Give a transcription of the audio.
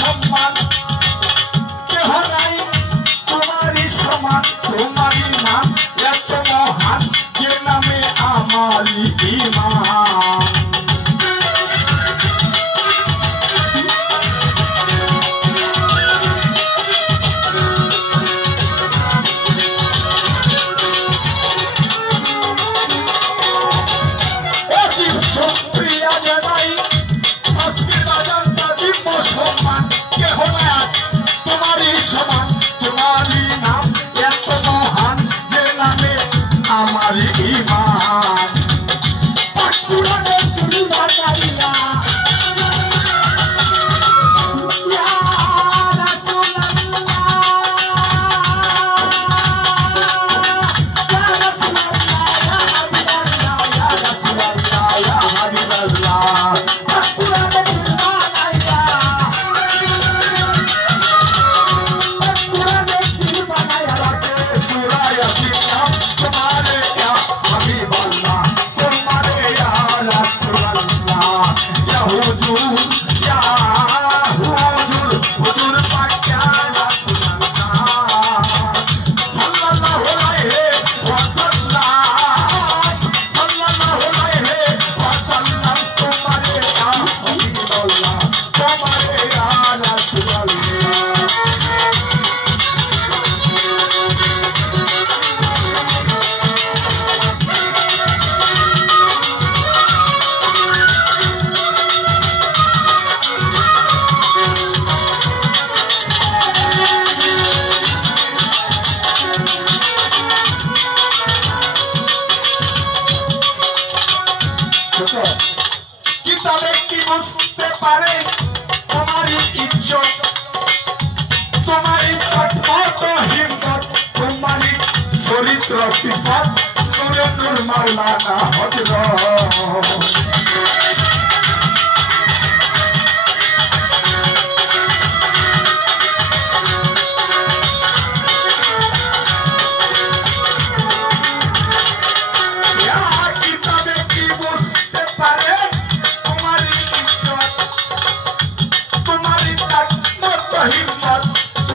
সম্মান কেহ নাই তোমারই সমান, তোমারই নাম এত মহান যে নামে আমারই ঈমান। অতীব সুপ্রিয়া জানাই সম্মান কেহ নাই তোমারই সমান, তোমারই নাম এত মহান যে নামে আমারই ঈমান। পাকুড়ানে চুরি বাজাইয়া কিতাবে কি বুঝতে পারে তোমারই ইজ্জত, তোমারই কত হিম্মত, তোমারই চরিত্র সিফত, নূরে নূর মাওলানা হযরত।